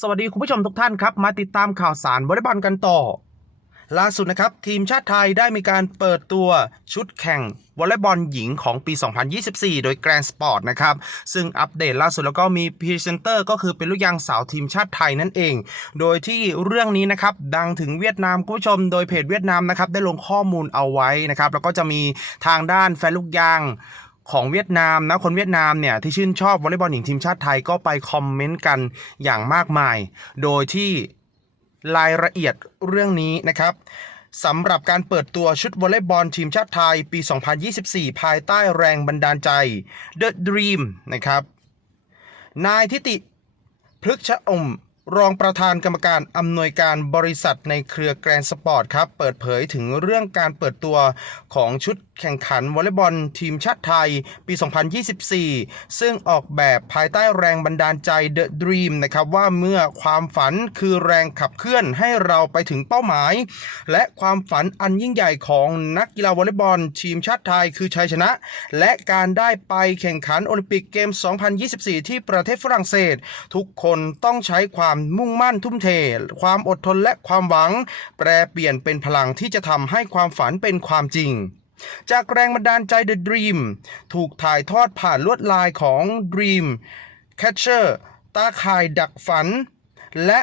สวัสดีคุณผู้ชมทุกท่านครับ มาติดตามข่าวสารวอลเลย์บอลกันต่อ ล่าสุดนะครับ ทีมชาติไทยได้มีการเปิดตัวชุดแข่งวอลเลย์บอลหญิงของปี 2024 โดย Grand Sport นะครับ ซึ่งอัปเดตล่าสุดแล้วก็มีพรีเซนเตอร์ก็คือเป็นลูกยางสาวทีมชาติไทยนั่นเอง โดยที่เรื่องนี้นะครับ ดังถึงเวียดนามคุณผู้ชม โดยเพจเวียดนามนะครับได้ลงข้อมูลเอาไว้นะครับ แล้วก็จะมีทางด้านแฟนลูกยาง ของเวียดนามนะคนเวียดนามเนี่ยที่ชื่นชอบวอลเลย์บอลหญิงทีมชาติไทยก็ไปคอมเมนต์กันอย่างมากมาย โดยที่รายละเอียดเรื่องนี้นะครับสำหรับการเปิดตัวชุดวอลเลย์บอลทีมชาติไทยปี 2024 ภายใต้แรงบันดาลใจ The Dream นะครับ นายทิติพฤกษอมรองประธานกรรมการอำนวยการบริษัทในเครือแกรนสปอร์ตครับ เปิดเผยถึงเรื่องการเปิดตัวของชุด แข่งขันวอลเลย์บอลทีมชาติไทยปี 2024 ซึ่งออกแบบภายใต้แรงบันดาลใจ The Dream นะครับว่าเมื่อความฝันคือแรงขับเคลื่อนให้เราไปถึงเป้าหมาย และความฝันอันยิ่งใหญ่ของนักกีฬาวอลเลย์บอลทีมชาติไทยคือชัยชนะ และการได้ไปแข่งขันโอลิมปิกเกม 2024 ที่ประเทศฝรั่งเศส ทุกคนต้องใช้ความมุ่งมั่นทุ่มเท ความอดทนและความหวัง แปรเปลี่ยนเป็นพลังที่จะทำให้ความฝันเป็นความจริง จากแรงบันดาลใจ The Dream ถูกถ่ายทอดผ่านลวดลายของ Dream Catcher ตาข่ายดักฝัน และ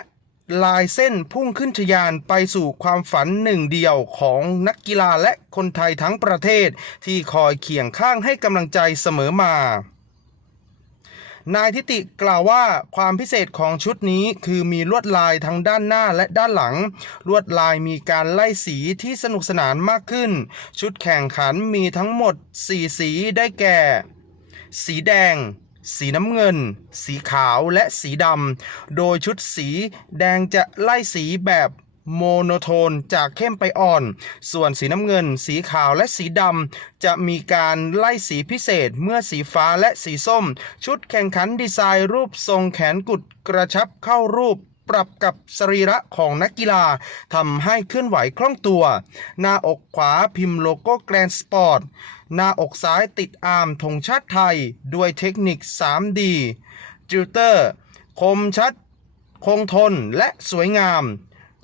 ลายเส้นพุ่งขึ้นทยานไปสู่ความฝันหนึ่งเดียวของนักกีฬาและคนไทยทั้งประเทศที่คอยเคียงข้างให้กำลังใจเสมอมา นายทิติกล่าวว่าความพิเศษของชุดนี้คือมีลวดลายทั้งด้านหน้าและด้านหลัง ลวดลายมีการไล่สีที่สนุกสนานมากขึ้น ชุดแข่งขันมีทั้งหมด 4 สีได้แก่ สีแดงสีน้ำเงิน สีขาวและสีดำ โดยชุดสีแดงจะไล่สีแบบ โมโนโทนจากเข้มไปอ่อน ส่วนสีน้ำเงิน สีขาวและสีดำ จะมีการไล่สีพิเศษเมื่อสีฟ้าและสีส้ม ชุดแข่งขันดีไซน์รูปทรงแขนกุดกระชับเข้ารูปปรับกับสรีระของนักกีฬาทำให้เคลื่อนไหวคล่องตัว หน้าอกขวาพิมพ์โลโก้แกรนสปอร์ต หน้าอกซ้ายติดอาร์มธงชาติไทย ด้วยเทคนิค 3D จิลเตอร์ คมชัด คงทนและสวยงาม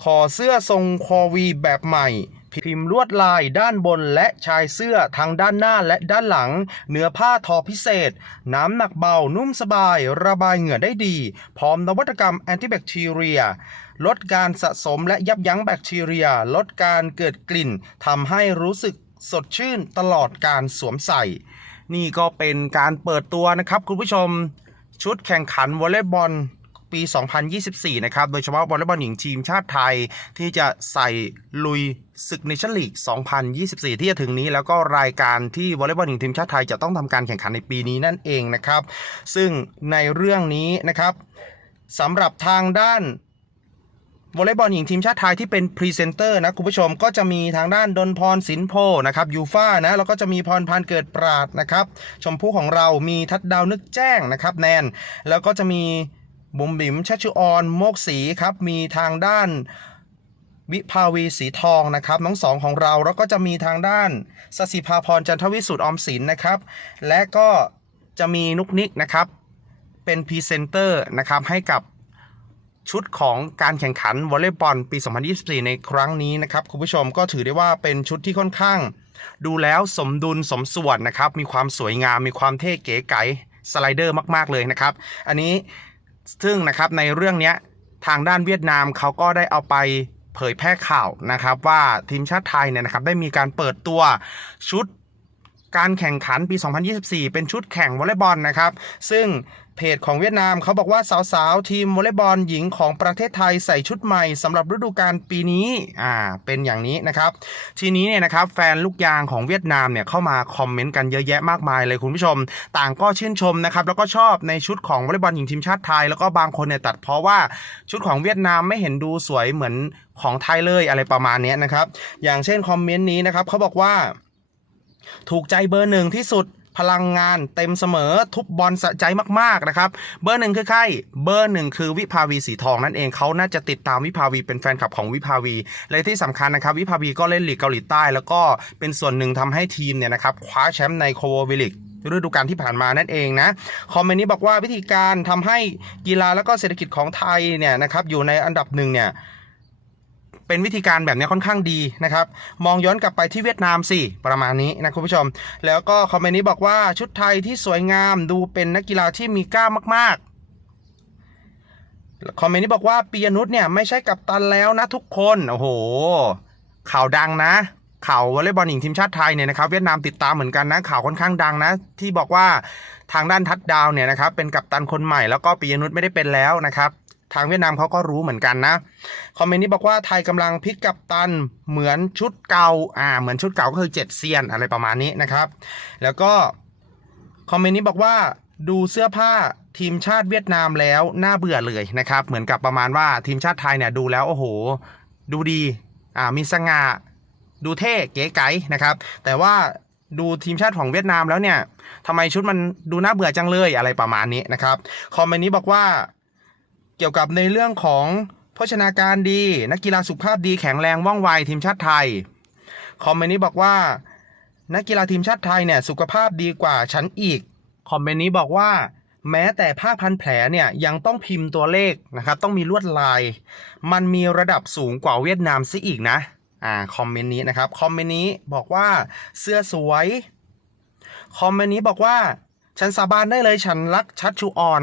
คอเสื้อทรงคอวีแบบใหม่ พิมพ์ลวดลายด้านบนและชายเสื้อทั้งด้านหน้าและด้านหลัง เนื้อผ้าทอพิเศษ น้ำหนักเบานุ่มสบาย ระบายเหงื่อได้ดี พร้อมนวัตกรรมแอนติแบคทีเรีย ลดการสะสมและยับยั้งแบคทีเรีย ลดการเกิดกลิ่นทำให้รู้สึกสดชื่นตลอดการสวมใส่ นี่ก็เป็นการเปิดตัวนะครับคุณผู้ชม ชุดแข่งขันวอลเลย์บอล ปี 2024 นะครับ โดยเฉพาะวอลเลย์บอลหญิงทีมชาติไทยที่จะใส่ลุยศึกเนชั่นลีก 2024 ที่จะถึงนี้ แล้วก็รายการที่วอลเลย์บอลหญิงทีมชาติไทยจะต้องทำการแข่งขันในปีนี้นั่นเองนะครับ ซึ่งในเรื่องนี้นะครับสำหรับทางด้านวอลเลย์บอลหญิงทีมชาติไทยที่เป็นพรีเซนเตอร์นะคุณผู้ชมก็จะมีทางด้านดนพรสินโพนะครับยูฟ่านะแล้วก็จะมีพรพันเกิดปราดนะครับ ชมพู่ของเรามีทัดดาวนึกแจ้งนะครับแนน แล้วก็จะมี บุ๋มบิ๋มชัชชุออนโมกศีครับ มีทางด้านวิภาวีสีทองนะครับน้องสองของเราแล้วก็จะมีทางด้านสศิภาพรจันทวิสุทธ์ออมสินนะครับ และก็จะมีนุกนิกนะครับ เป็นพรีเซนเตอร์นะครับให้กับชุดของการแข่งขันวอลเลย์บอลปี 2024 ในครั้งนี้นะครับ คุณผู้ชมก็ถือได้ว่าเป็นชุดที่ค่อนข้าง ดูแล้วสมดุลสมส่วนนะครับ มีความสวยงามมีความเท่เก๋ไก๋สไลเดอร์มาก ๆ เลยนะครับ อันนี้ ซึ่งนะครับในเรื่องนี้ทางด้านเวียดนามเขาก็ได้เอาไปเผยแพร่ข่าวนะครับ ว่าทีมชาติไทยเนี่ยนะครับได้มีการเปิดตัวชุดการแข่งขันปี 2024 เป็นชุดแข่งวอลเลย์บอลนะครับ ซึ่งเพจของเวียดนามเขาบอกว่าสาวๆ ทีมวอลเลย์บอลหญิงของประเทศไทยใส่ชุดใหม่สำหรับฤดูกาลปีนี้อ่าเป็นอย่างนี้นะครับ ทีนี้เนี่ยนะครับแฟนลูกยางของเวียดนามเนี่ยเข้ามาคอมเมนต์กันเยอะแยะมากมายเลยคุณผู้ชม ต่างก็ชื่นชมนะครับแล้วก็ชอบในชุดของวอลเลย์บอลหญิงทีมชาติไทย แล้วก็บางคนเนี่ยตัดเพราะว่าชุดของเวียดนามไม่เห็นดูสวยเหมือนของไทยเลยอะไรประมาณนี้นะครับ อย่างเช่นคอมเมนต์นี้นะครับเขาบอกว่า ถูกใจเบอร์หนึ่งที่สุด พลังงานเต็มเสมอทุบบอลสะใจมากๆนะครับเบอร์หนึ่งคือใครเบอร์หนึ่งคือวิภาวีสีทองนั่นเองเขาน่าจะติดตามวิภาวีเป็นแฟนคลับของวิภาวีและที่สำคัญนะครับวิภาวีก็เล่นลีกเกาหลีใต้ แล้วก็เป็นส่วนหนึ่งทำให้ทีมเนี่ยนะครับคว้าแชมป์ในโคววิลิกฤดูกาลที่ผ่านมานั่นเองนะ คอมเมนต์นี้บอกว่าวิธีการทำให้กีฬาแล้วก็เศรษฐกิจของไทยเนี่ยนะครับอยู่ในอันดับหนึ่งเนี่ย เป็นวิธีการแบบนี้ค่อนข้างดีนะครับ มองย้อนกลับไปที่เวียดนามสิประมาณนี้นะคุณผู้ชม แล้วก็คอมเมนต์นี้บอกว่าชุดไทยที่สวยงามดูเป็นนักกีฬาที่มีกล้ามมากๆ คอมเมนต์นี้บอกว่าปียนุชเนี่ยไม่ใช่กัปตันแล้วนะทุกคนโอ้โห ข่าวดังนะข่าววอลเลย์บอลหญิงทีมชาติไทยเนี่ยนะครับเวียดนามติดตามเหมือนกันนะข่าวค่อนข้างดังนะ ที่บอกว่าทางด้านทัดดาวเนี่ยนะครับเป็นกัปตันคนใหม่แล้วก็ปียนุชไม่ได้เป็นแล้วนะครับ ทางเวียดนามเขาก็รู้เหมือนกันนะคอมเมนต์นี้บอกว่าไทยกำลังพลิกกัปตันเหมือนชุดเก่าอ่าเหมือนชุดเก่าก็คือเจ็ดเซียนอะไรประมาณนี้นะครับ แล้วก็คอมเมนต์นี้บอกว่าดูเสื้อผ้าทีมชาติเวียดนามแล้วน่าเบื่อเลยนะครับเหมือนกับประมาณว่าทีมชาติไทยเนี่ยดูแล้วโอ้โห ดูดีอ่ามีสง่าดูเท่เก๋ไก๋นะครับ แต่ว่าดูทีมชาติของเวียดนามแล้วเนี่ยทำไมชุดมันดูน่าเบื่อจังเลยอะไรประมาณนี้นะครับ คอมเมนต์นี้บอกว่า เกี่ยวกับในเรื่องของโภชนาการดี นักกีฬาสุขภาพดีแข็งแรงว่องไวทีมชาติไทย คอมเมนต์นี้บอกว่า นักกีฬาทีมชาติไทยเนี่ยสุขภาพดีกว่าฉันอีก คอมเมนต์นี้บอกว่า แม้แต่ผ้าพันแผลเนี่ยยังต้องพิมพ์ตัวเลขนะครับ ต้องมีลวดลาย มันมีระดับสูงกว่าเวียดนามซะอีกนะอ่าคอมเมนต์นี้นะครับคอมเมนต์นี้บอกว่าเสื้อสวยคอมเมนต์นี้บอกว่า ฉันสาบานได้เลยฉันรักชัดชูออน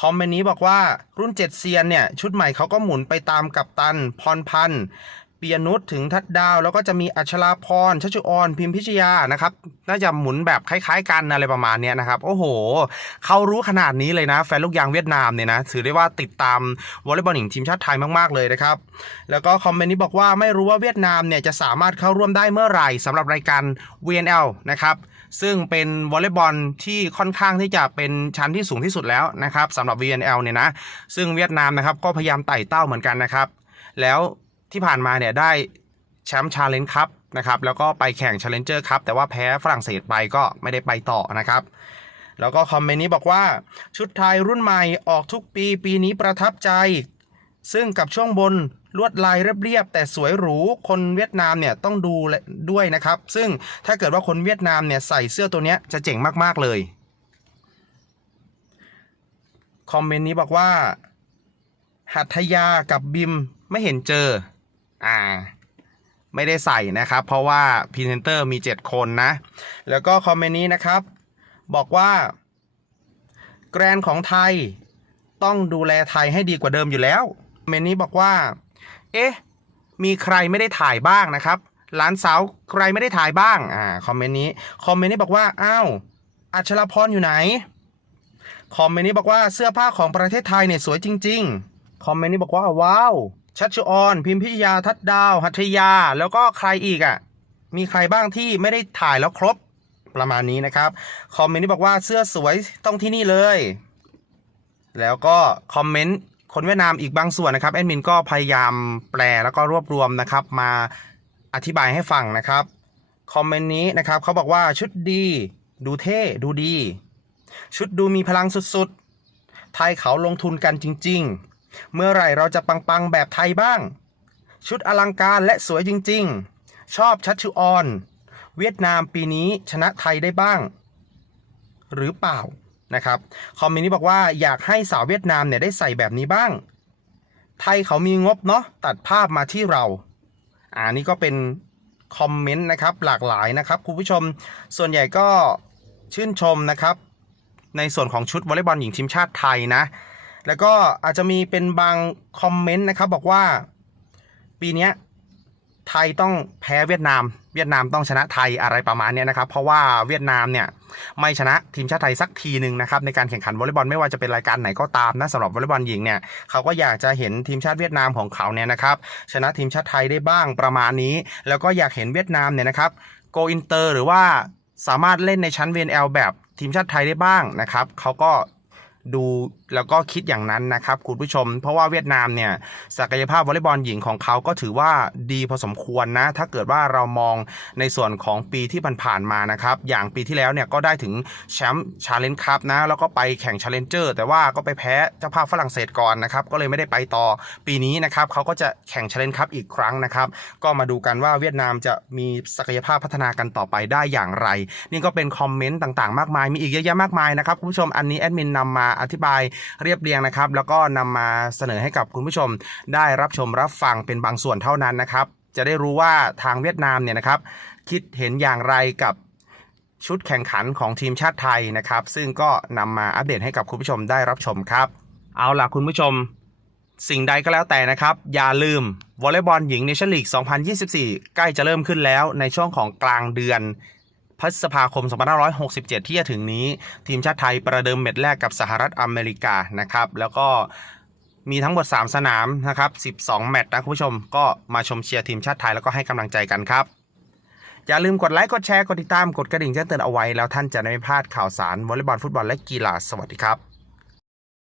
คอมเมนต์นี้บอกว่ารุ่นเจ็ดเซียนเนี่ย ชุดใหม่เขาก็หมุนไปตามกัปตัน พรพันธ์เปียนุชถึงทัดดาว แล้วก็จะมีอัชราพรชัชชุออนพิมพิชยานะครับ น่าจะหมุนแบบคล้ายๆกันอะไรประมาณนี้นะครับ โอ้โห เขารู้ขนาดนี้เลยนะ แฟนลูกยางเวียดนามเนี่ยนะ ถือได้ว่าติดตามวอลเลย์บอลหญิงทีมชาติไทยมากๆเลยนะครับ แล้วก็คอมเมนต์นี้บอกว่าไม่รู้ว่าเวียดนามเนี่ยจะสามารถเข้าร่วมได้เมื่อไหร่สำหรับรายการ VNL นะครับ ซึ่งเป็นวอลเลย์บอลที่ค่อนข้างที่จะเป็นชั้นที่สูงที่สุดแล้วนะครับสำหรับ VNL เนี่ยนะ ซึ่งเวียดนามนะครับก็พยายามไต่เต้าเหมือนกันนะครับ แล้วที่ผ่านมาเนี่ยได้แชมป์ชาเลนจ์ครับนะครับ แล้วก็ไปแข่ง Challenger ครับแต่ว่าแพ้ฝรั่งเศสไปก็ไม่ได้ไปต่อนะครับแล้วก็คอมเมนต์นี้บอกว่าชุดไทยรุ่นใหม่ออกทุกปีปีนี้ประทับใจ ซึ่งกับช่วงบน ลวดลายเรียบๆแต่สวยหรูคนเวียดนามเนี่ยต้องดูด้วยนะครับ ซึ่งถ้าเกิดว่าคนเวียดนามเนี่ยใส่เสื้อตัวนี้จะเจ๋งมากๆเลยคอมเมนต์นี้บอกว่า หัตยากับบิมไม่เห็นเจอ อ่า ไม่ได้ใส่นะครับ เพราะว่าพรีเซนเตอร์มี 7 คนนะ แล้วก็คอมเมนต์นี้นะครับ บอกว่า แกรนของไทยต้องดูแลไทยให้ดีกว่าเดิมอยู่แล้วคอมเมนต์นี้บอกว่า เอ๊ะ มีใครไม่ได้ถ่ายบ้างนะครับ หลานสาวใครไม่ได้ถ่ายบ้าง อ่า คอมเมนต์นี้ คอมเมนต์นี้บอกว่า อ้าว อัชรพรอยู่ไหน คอมเมนต์นี้บอกว่าเสื้อผ้าของประเทศไทยเนี่ยสวยจริง ๆ คอมเมนต์นี้บอกว่า ว้าว ชัชชุออน พิมพิชยา ทัดดาว หัตยา แล้วก็ใครอีกอะ มีใครบ้างที่ไม่ได้ถ่ายแล้วครบ ประมาณนี้นะครับ คอมเมนต์นี้บอกว่าเสื้อสวยต้องที่นี่เลย แล้วก็คอมเมนต์ คนเวียดนามอีกบางส่วนนะครับแอดมินก็พยายามแปลแล้วก็รวบรวมนะครับมาอธิบายให้ฟังนะครับคอมเมนต์นี้นะครับเขาบอกว่าชุดดี ดูเท่ดูดี ชุดดูมีพลังสุดๆ ไทยเขาลงทุนกันจริง ๆ เมื่อไหร่เราจะปังๆ แบบไทยบ้าง ชุดอลังการและสวยจริง ๆ ชอบชัดชูออน เวียดนามปีนี้ชนะไทยได้บ้าง หรือเปล่า นะครับคอมเมนต์นี้บอกว่าอยากให้สาวเวียดนามเนี่ยได้ใส่แบบนี้บ้าง ไทยเขามีงบเนาะตัดภาพมาที่เราอ่านี่ก็เป็นคอมเมนต์นะครับหลากหลายนะครับคุณผู้ชมส่วนใหญ่ก็ชื่นชมนะครับ ในส่วนของชุดวอลเลย์บอลหญิงทีมชาติไทยนะ แล้วก็อาจจะมีเป็นบางคอมเมนต์นะครับบอกว่าปีนี้ ไทยต้องแพ้เวียดนาม เวียดนามต้องชนะไทยอะไรประมาณนี้นะครับ เพราะว่าเวียดนามเนี่ยไม่ชนะทีมชาติไทยสักทีหนึ่งนะครับในการแข่งขันวอลเลย์บอลไม่ว่าจะเป็นรายการไหนก็ตามนะสำหรับวอลเลย์บอลหญิงเนี่ยเขาก็อยากจะเห็นทีมชาติเวียดนามของเขาเนี่ยนะครับชนะทีมชาติไทยได้บ้างประมาณนี้ แล้วก็อยากเห็นเวียดนามเนี่ยนะครับโกอินเตอร์หรือว่าสามารถเล่นในชั้น VNL แบบทีมชาติไทยได้บ้างนะครับเขาก็ดู แล้วก็คิดอย่างนั้นนะครับคุณผู้ชม เพราะว่าเวียดนามเนี่ยศักยภาพวอลเลย์บอลหญิงของเขาก็ถือว่าดีพอสมควรนะ ถ้าเกิดว่าเรามองในส่วนของปีที่ผ่านๆมานะครับ อย่างปีที่แล้วเนี่ยก็ได้ถึงแชมป์ชาเลนจ์คัพนะ แล้วก็ไปแข่งชาเลนเจอร์แต่ว่าก็ไปแพ้เจ้าภาพฝรั่งเศสก่อนนะครับ ก็เลยไม่ได้ไปต่อปีนี้นะครับเขาก็จะแข่งชาเลนจ์คัพอีกครั้งนะครับ ก็มาดูกันว่าเวียดนามจะมีศักยภาพพัฒนากันต่อไปได้อย่างไร นี่ก็เป็นคอมเมนต์ต่างๆ มากมายมีอีกเยอะแยะมากมายนะครับคุณผู้ชมอันนี้แอดมินนำมาอธิบายเรียบเรียงนะครับ แล้วก็นำมาเสนอให้กับคุณผู้ชม ได้รับชมรับฟังเป็นบางส่วนเท่านั้นนะครับ จะได้รู้ว่าทางเวียดนามเนี่ยนะครับ คิดเห็นอย่างไรกับชุดแข่งขันของทีมชาติไทยนะครับ ซึ่งก็นำมาอัปเดตให้กับคุณผู้ชมได้รับชมครับ เอาล่ะคุณผู้ชม สิ่งใดก็แล้วแต่นะครับ อย่าลืมวอลเลย์บอลหญิงเนชั่นลีก 2024 ใกล้จะเริ่มขึ้นแล้วในช่วงของกลางเดือน พฤษภาคม 2567 ที่จะถึงนี้ ทีมชาติไทยประเดิมเม็ดแรกกับสหรัฐอเมริกานะครับ แล้วก็มีทั้งหมด 3 สนามนะครับ 12 แมตช์นะคุณผู้ชม ก็มาชมเชียร์ทีมชาติไทยแล้วก็ให้กำลังใจกันครับ อย่าลืมกดไลค์ กดแชร์ กดติดตาม กดกระดิ่งแจ้งเตือนเอาไว้ แล้วท่านจะไม่พลาดข่าวสารวอลเลย์บอล ฟุตบอล และกีฬา สวัสดีครับ